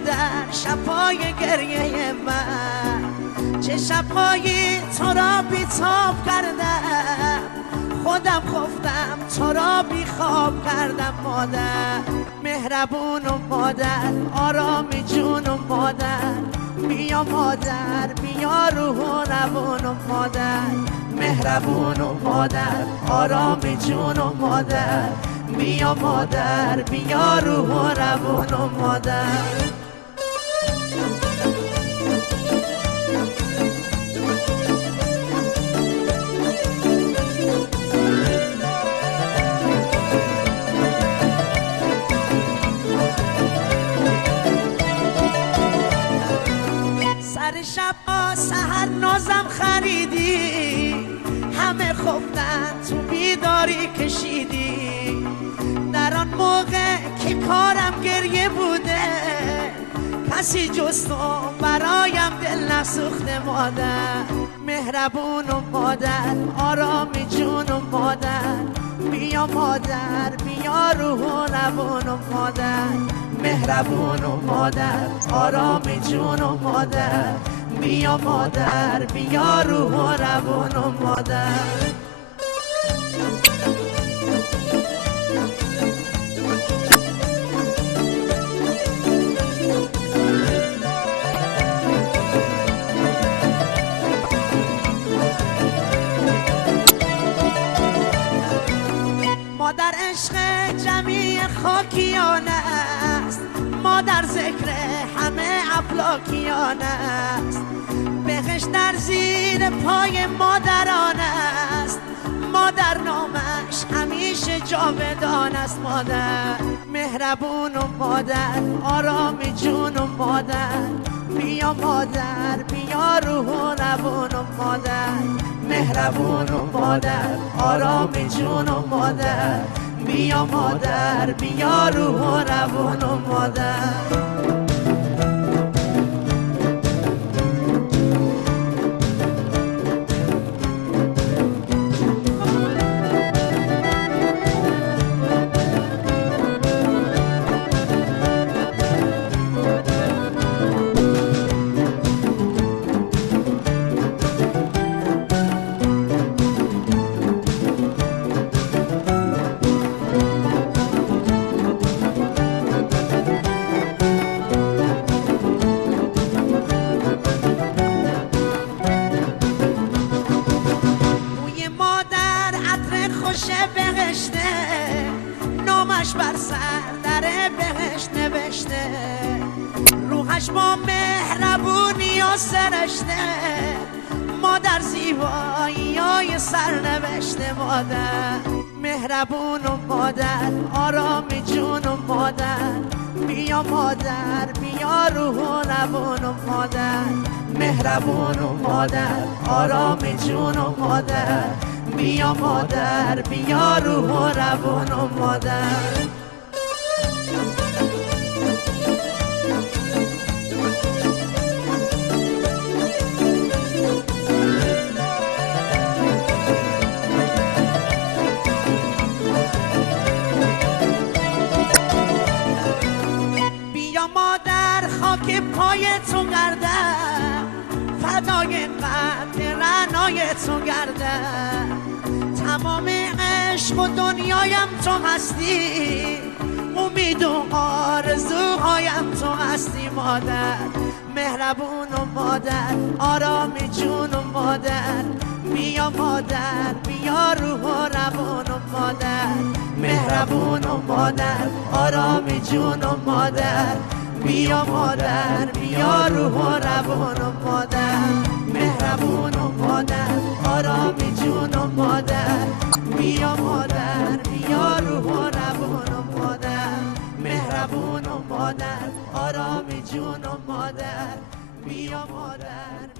مادر شب‌های گریه من، چه شب‌هایی تو را بی‌تاب کردم، خودم خفتم تو را بیخواب کردم. مادر مهربون و مادر آرام جون و مادر، بیا مادر بیا روح و روان و مادر، مهربون و مادر آرام جون و مادر، بیا مادر بیا روح و روان و مادر. سر شب سحر نازم خریدی، همه خفتن تو بیداری کشیدی، در آن موقع که کارم گریه بوده کسی جز تو برایم دل نسوخته. مادر مهربون و مادر آرام جون و مادر، بیا مادر بیا روح و روان و مادر، مهربون و مادر آرام جون و مادر، بیا مادر بیا روح و روان و مادر. مادر عشق جمیع خاکیان است، مادر ذکر همه افلاکیان است، بهشت در زیر پای مادران است، مادر نامش همیشه جاودان است. مادر مهربون و مادر آرام جون و مادر، بیا مادر بیا روح و روان و مادر، مهربون و مادر آرام جون و مادر، بیا مادر بیا روح و روان و مادر. بهشته نامش بر سر در بهشت نوشته، روحش با مهربونی و سرشته، مادر زیبایی های سر نوشته. مادر مهربون و مادر آرام جون و مادر، بیا مادر بیا روح و روان و مادر، مهربون و مادر آرام جون و مادر، بیا مادر بیا روح و روان و مادر. بیا مادر خاک پای تو گردم، فدای قد رعنای تو گردم، تمام عشق و دنیایم تو هستی، امید و آرزوهایم تو هستی. مادر مهربون و مادر آرام جون و مادر، بیا مادر بیا روح و روان و مادر، مهربون و مادر آرام جون و مادر، بیا مادر بیا روح و روان و مادر، مهربون و مادر آرام جون و مادر، بیا مادر بیا روح و روان و مادر، مهربون و مادر آرام جون و مادر، بیا مادر